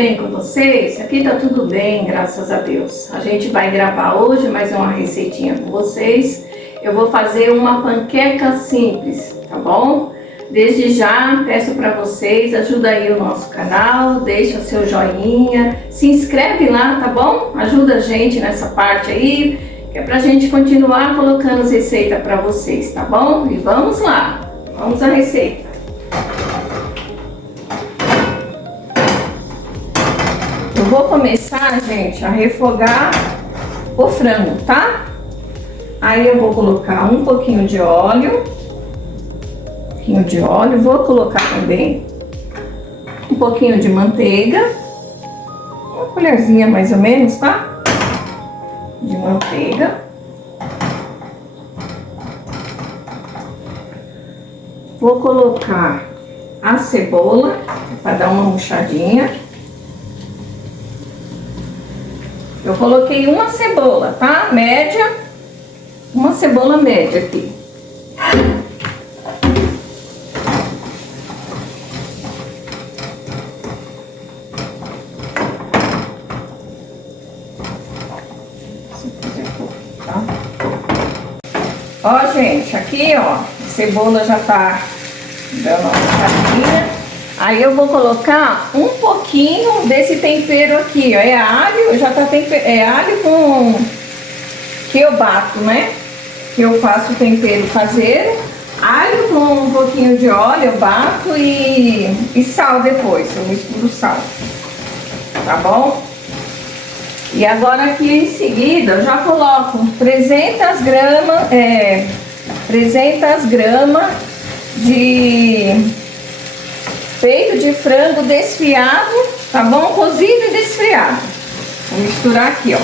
bem com vocês? Aqui tá tudo bem, graças a Deus. A gente vai gravar hoje mais uma receitinha com vocês. Eu vou fazer uma panqueca simples, tá bom? Desde já peço para vocês, ajuda aí o nosso canal, deixa o seu joinha, se inscreve lá, tá bom? Ajuda a gente nessa parte aí, que é pra gente continuar colocando as receitas para vocês, tá bom? E vamos lá, vamos à receita. Eu vou começar, gente, a refogar o frango, tá? Aí eu vou colocar um pouquinho de óleo, vou colocar também um pouquinho de manteiga, uma colherzinha mais ou menos, tá? De manteiga. Vou colocar a cebola para dar uma murchadinha. Eu coloquei uma cebola, tá? Média, uma cebola média aqui. Tá? Ó, gente, aqui, ó, a cebola já tá dando uma murchadinha. Aí eu vou colocar um pouquinho desse tempero aqui, ó, é alho, já tá é alho com que eu bato, né? Que eu faço tempero caseiro, alho com um pouquinho de óleo, eu bato e sal depois, eu misturo sal, tá bom? E agora aqui em seguida eu já coloco 300 gramas de peito de frango desfiado, tá bom? Cozido e desfiado. Vou misturar aqui, ó.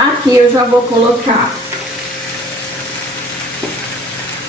Aqui eu já vou colocar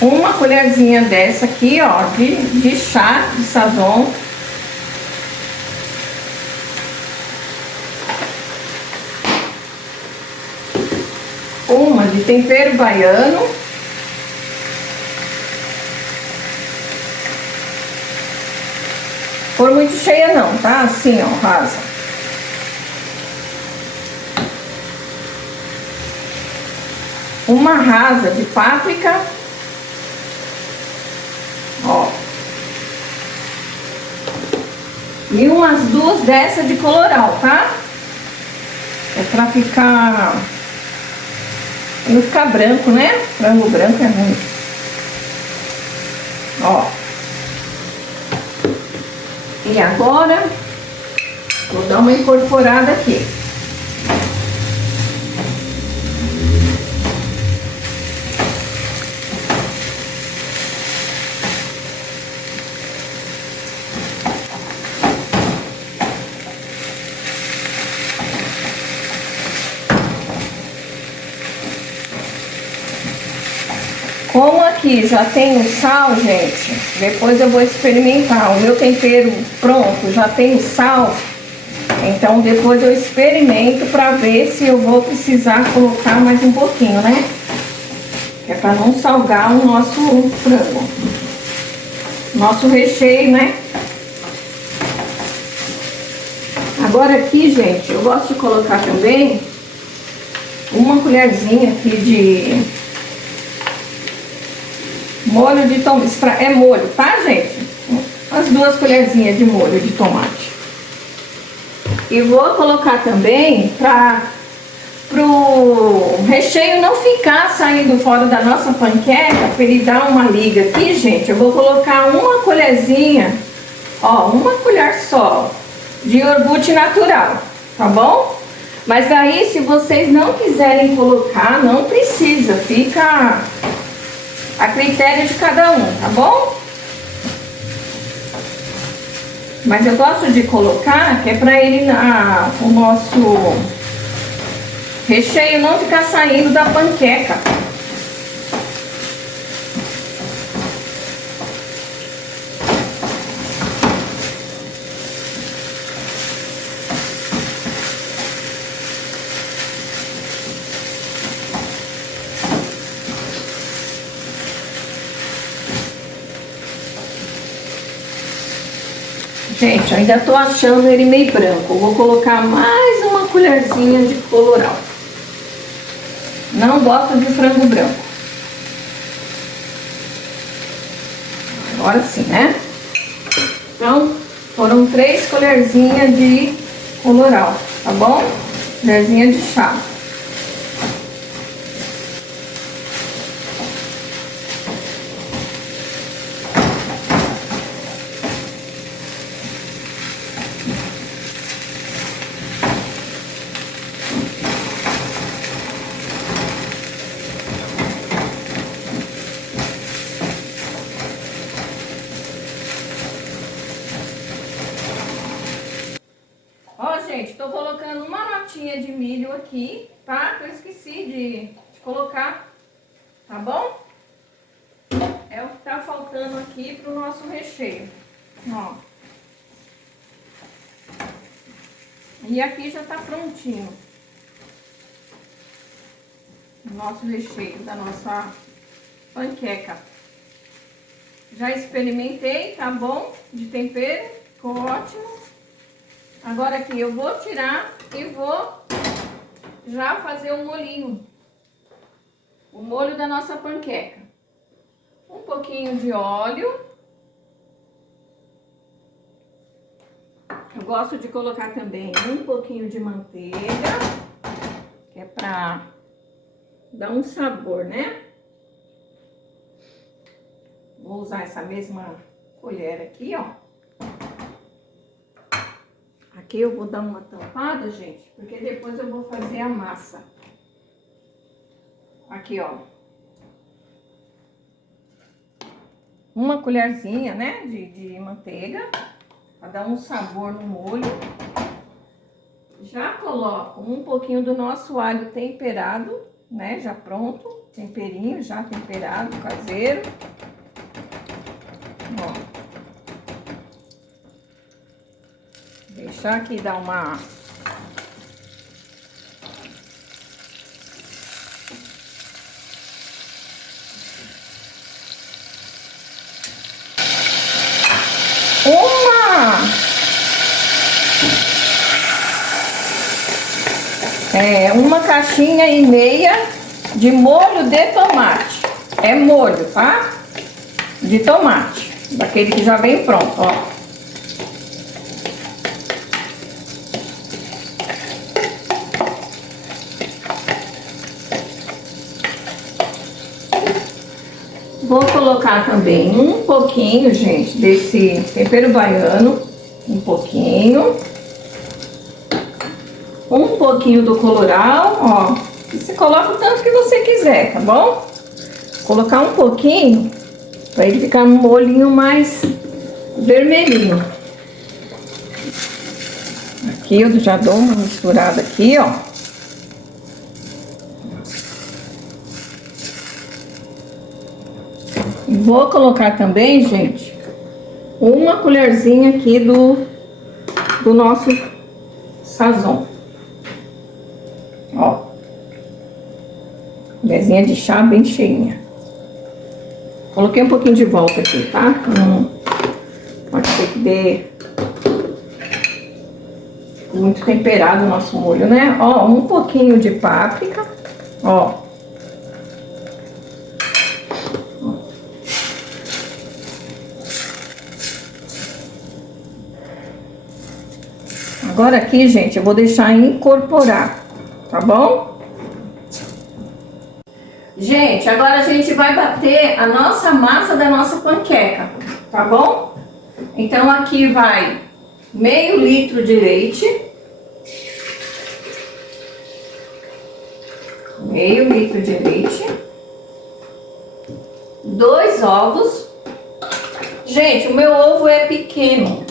uma colherzinha dessa aqui, ó, de chá de sazon. Uma de tempero baiano. Por muito cheia não, tá? Assim, ó, rasa. Uma rasa de páprica. Ó. E umas duas dessas de colorau, tá? É pra ficar... não ficar branco, né? Frango branco é ruim. Ó. E agora, vou dar uma incorporada aqui. Como aqui já tem o sal, gente, depois eu vou experimentar. O meu tempero pronto, já tem o sal. Então depois eu experimento pra ver se eu vou precisar colocar mais um pouquinho, né? Que é pra não salgar o nosso frango. Nosso recheio, né? Agora aqui, gente, eu gosto de colocar também uma colherzinha aqui de... molho de tomate, é molho, tá, gente? As 2 colherzinhas de molho de tomate. E vou colocar também pro recheio não ficar saindo fora da nossa panqueca, para ele dar uma liga aqui, gente. Eu vou colocar uma colherzinha, ó, uma colher só de iogurte natural, tá bom? Mas aí, se vocês não quiserem colocar, não precisa, fica a critério de cada um, tá bom? Mas eu gosto de colocar, que é pra ele, o nosso recheio não ficar saindo da panqueca. Gente, eu ainda tô achando ele meio branco. Eu vou colocar mais uma colherzinha de colorau. Não gosto de frango branco. Agora sim, né? Então, foram 3 colherzinhas de colorau, tá bom? Colherzinha de chá. Ó, gente, tô colocando uma notinha de milho aqui, tá? Eu esqueci de colocar, tá bom? É o que tá faltando aqui pro nosso recheio, ó. E aqui já tá prontinho o nosso recheio da nossa panqueca. Já experimentei, tá bom? De tempero, ficou ótimo. Agora aqui eu vou tirar e vou já fazer o molhinho. O molho da nossa panqueca. Um pouquinho de óleo. Eu gosto de colocar também um pouquinho de manteiga, que é pra dar um sabor, né? Vou usar essa mesma colher aqui, ó. Aqui eu vou dar uma tampada, gente, porque depois eu vou fazer a massa. Aqui, ó. Uma colherzinha, né, de manteiga, para dar um sabor no molho. Já coloco um pouquinho do nosso alho temperado, né, já pronto. Temperinho já temperado, caseiro. Ó. Deixar aqui dar uma... uma caixinha e meia de molho de tomate. É molho, tá? De tomate. Daquele que já vem pronto, ó. Vou colocar também um pouquinho, gente, desse tempero baiano. Um pouquinho. Um pouquinho do colorau, ó. Você coloca o tanto que você quiser, tá bom? Colocar um pouquinho para ele ficar um molhinho mais vermelhinho. Aqui eu já dou uma misturada aqui, ó. Vou colocar também, gente, uma colherzinha aqui do nosso sazon. Ó. Colherzinha de chá bem cheinha. Coloquei um pouquinho de volta aqui, tá? Pode ser que dê muito temperado o nosso molho, né? Ó, um pouquinho de páprica, ó. Agora aqui, gente, eu vou deixar incorporar, tá bom? Gente, agora a gente vai bater a nossa massa da nossa panqueca, tá bom? Então aqui vai meio litro de leite. Meio litro de leite. 2 ovos. Gente, o meu ovo é pequeno.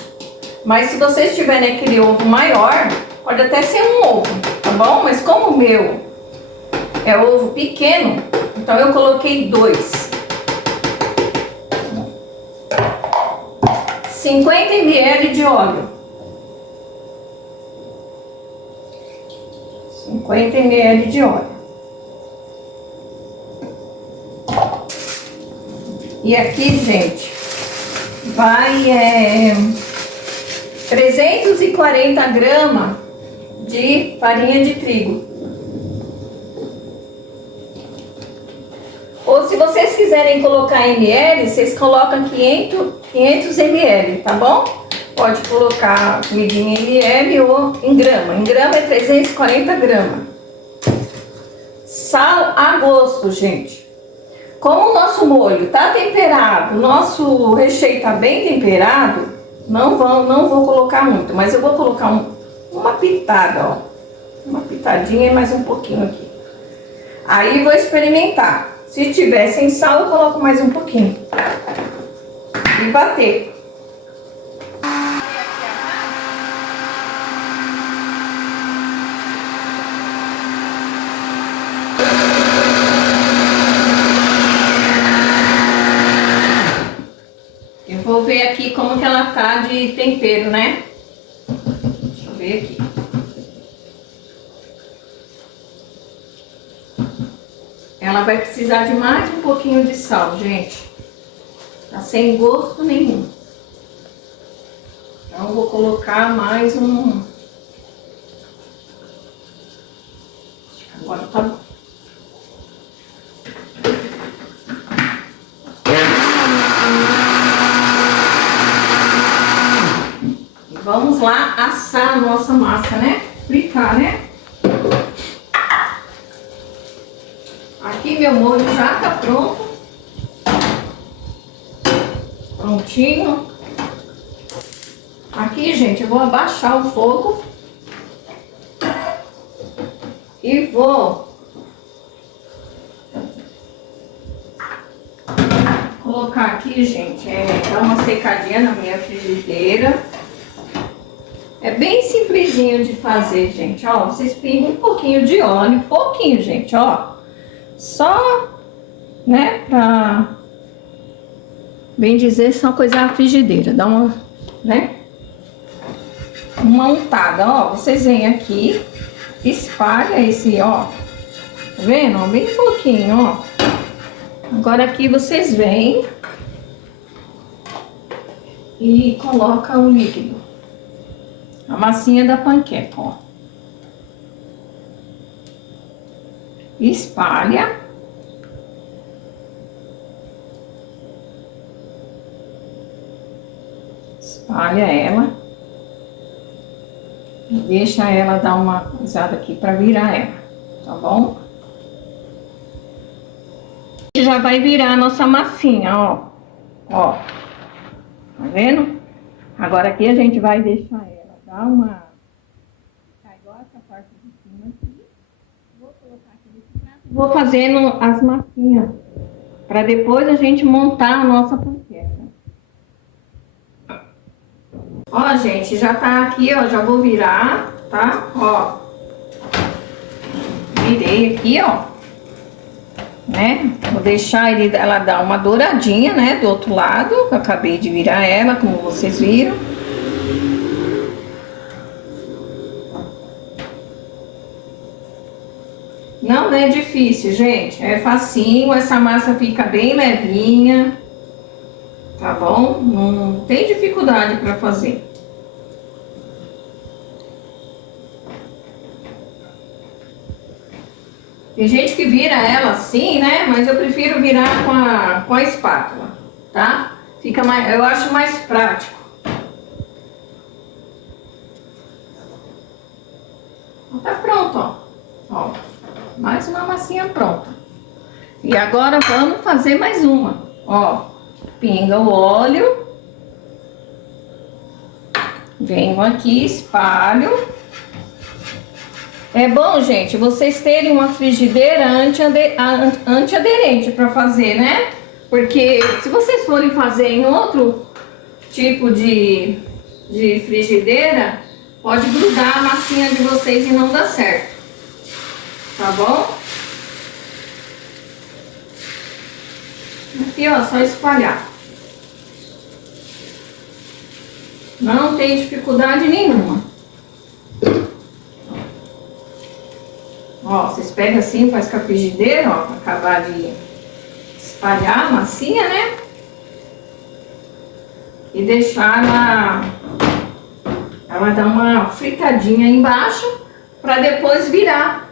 Mas se vocês tiverem aquele ovo maior, pode até ser um ovo, tá bom? Mas como o meu é ovo pequeno, então eu coloquei 2. 50 ml de óleo. 50 ml de óleo. E aqui, gente, vai 340 gramas de farinha de trigo. Ou se vocês quiserem colocar ml, vocês colocam 500 ml, tá bom? Pode colocar medida em ml ou em grama. Em grama é 340 gramas. Sal a gosto, gente. Como o nosso molho tá temperado, o nosso recheio tá bem temperado, não vou colocar muito, mas eu vou colocar uma pitada, ó. Uma pitadinha e mais um pouquinho aqui. Aí vou experimentar. Se tiver sem sal, eu coloco mais um pouquinho. E bater. Eu vou ver aqui como que ela tá de tempero, né? Deixa eu ver aqui. Ela vai precisar de mais um pouquinho de sal, gente. Tá sem gosto nenhum. Então eu vou colocar mais um. Agora tá bom. E vamos lá assar a nossa massa, né? Fritar, né? Aqui meu molho já tá pronto. Prontinho. Aqui, gente, eu vou abaixar o fogo. E vou colocar aqui, gente, dar uma secadinha na minha frigideira. É bem simplesinho de fazer, gente, ó. Vocês pingam um pouquinho de óleo, pouquinho, gente, ó. Só, né, pra, bem dizer, só coisar a frigideira. Dá uma, né, uma untada, ó. Vocês vêm aqui, espalha esse, ó. Tá vendo? Ó, bem pouquinho, ó. Agora aqui vocês vêm e coloca o líquido. A massinha da panqueca, ó. Espalha. Espalha ela. E deixa ela dar uma coisada aqui para virar ela, tá bom? E já vai virar a nossa massinha, ó. Ó. Tá vendo? Agora aqui a gente vai deixar ela dar uma... Tá igual essa parte de cima aqui. Vou colocar aqui nesse prato. Vou fazendo as massinhas para depois a gente montar a nossa panqueca. Ó, gente, já tá aqui, ó, já vou virar, tá? Ó. Virei aqui, ó. Né? Vou deixar ela dar uma douradinha, né? Do outro lado, eu acabei de virar ela, como vocês viram. Não é difícil, gente. É facinho, essa massa fica bem levinha. Tá bom? Não tem dificuldade para fazer. Tem gente que vira ela assim, né? Mas eu prefiro virar com a espátula, tá? Fica mais, eu acho mais prático. Tá pronto, ó. Ó, mais uma massinha pronta. E agora vamos fazer mais uma. Ó, pinga o óleo. Venho aqui, espalho. É bom, gente, vocês terem uma frigideira antiaderente para fazer, né? Porque se vocês forem fazer em outro tipo de frigideira, pode grudar a massinha de vocês e não dar certo. Tá bom? Aqui, ó, só espalhar. Não tem dificuldade nenhuma. Ó, vocês pegam assim, faz com a frigideira, ó, pra acabar de espalhar a massinha, né? E deixar Ela dá uma fritadinha embaixo para depois virar.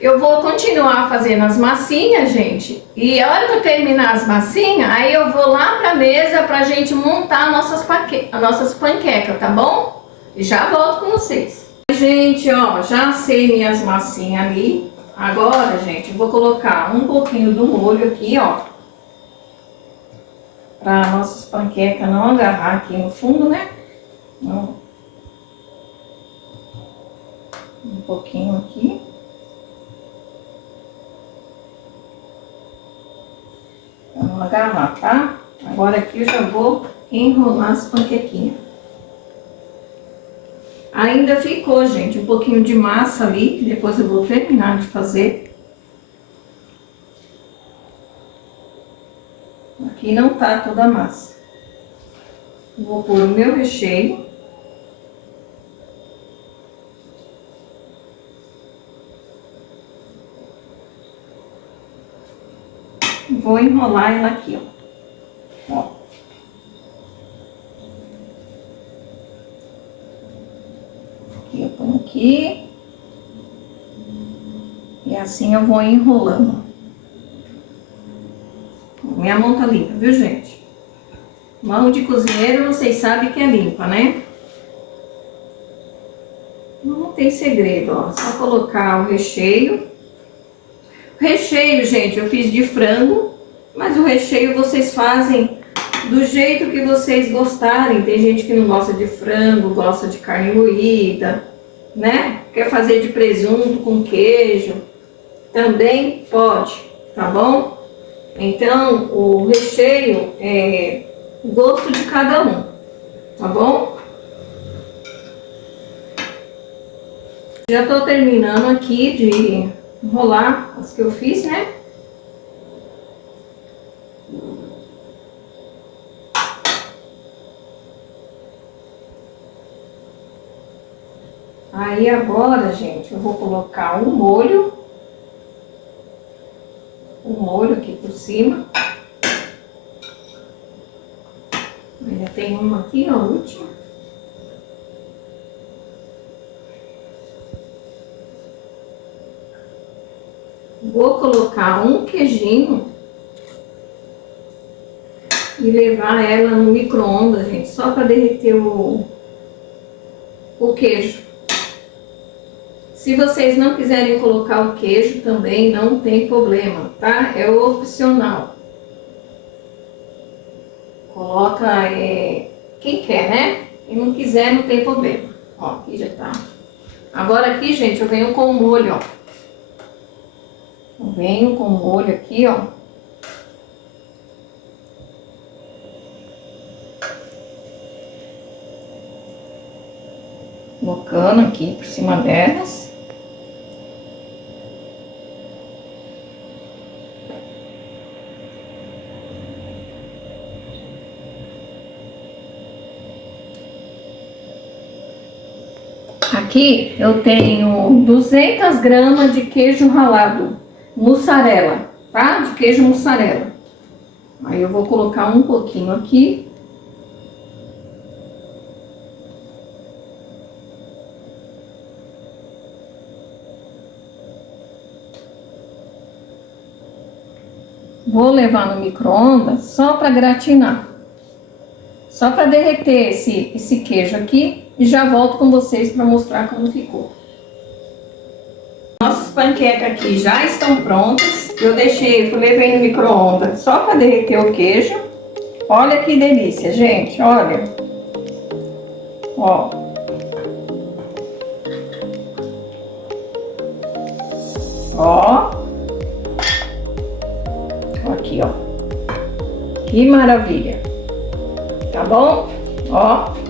Eu vou continuar fazendo as massinhas, gente. E a hora que eu terminar as massinhas, aí eu vou lá pra mesa pra gente montar nossas panquecas, tá bom? E já volto com vocês. Gente, ó, já assei minhas massinhas ali. Agora, gente, eu vou colocar um pouquinho do molho aqui, ó. Pra nossas panquecas não agarrar aqui no fundo, né? Um pouquinho aqui. Pra não agarrar, tá? Agora aqui eu já vou enrolar as panquequinhas. Ainda ficou, gente, um pouquinho de massa ali, que depois eu vou terminar de fazer. Aqui não tá toda a massa. Vou pôr o meu recheio. Vou enrolar ela aqui, ó. Aqui eu ponho aqui. E assim eu vou enrolando. Minha mão tá limpa, viu, gente? Mão de cozinheiro, vocês sabem que é limpa, né? Não tem segredo, ó. Só colocar o recheio. O recheio, gente, eu fiz de frango, mas o recheio vocês fazem do jeito que vocês gostarem. Tem gente que não gosta de frango, gosta de carne moída, né? Quer fazer de presunto com queijo, também pode, tá bom? Então, o recheio é o gosto de cada um, tá bom? Já tô terminando aqui de enrolar as que eu fiz, né? Aí agora, gente, eu vou colocar um molho. Um molho aqui por cima. Ainda tem uma aqui, ó, a última. Vou colocar um queijinho e levar ela no micro-ondas, gente, só para derreter o queijo. Se vocês não quiserem colocar o queijo também, não tem problema, tá? É opcional. Coloca quem quer, né? Quem não quiser, não tem problema. Ó, aqui já tá. Agora aqui, gente, eu venho com o molho, ó. Eu venho com o molho aqui, ó. Colocando aqui por cima delas. Aqui eu tenho 200 gramas de queijo ralado, mussarela, tá? De queijo mussarela. Aí eu vou colocar um pouquinho aqui. Vou levar no micro-ondas só para gratinar. Só para derreter esse queijo aqui e já volto com vocês para mostrar como ficou. Nossas panquecas aqui já estão prontas. Eu levei no micro-ondas só para derreter o queijo. Olha que delícia, gente, olha. Ó. Ó. Aqui, ó. Que maravilha. Tá bom? Ó.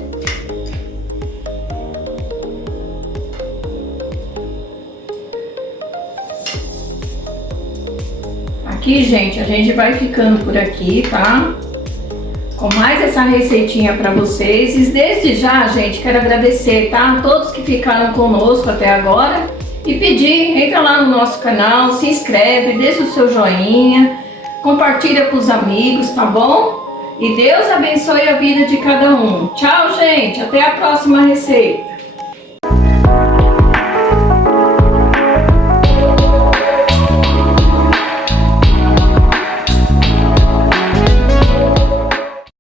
Aqui, gente, a gente vai ficando por aqui, tá? Com mais essa receitinha pra vocês. E desde já, gente, quero agradecer, tá? A todos que ficaram conosco até agora. E pedir, entra lá no nosso canal, se inscreve, deixa o seu joinha, compartilha com os amigos, tá bom? E Deus abençoe a vida de cada um. Tchau, gente. Até a próxima receita.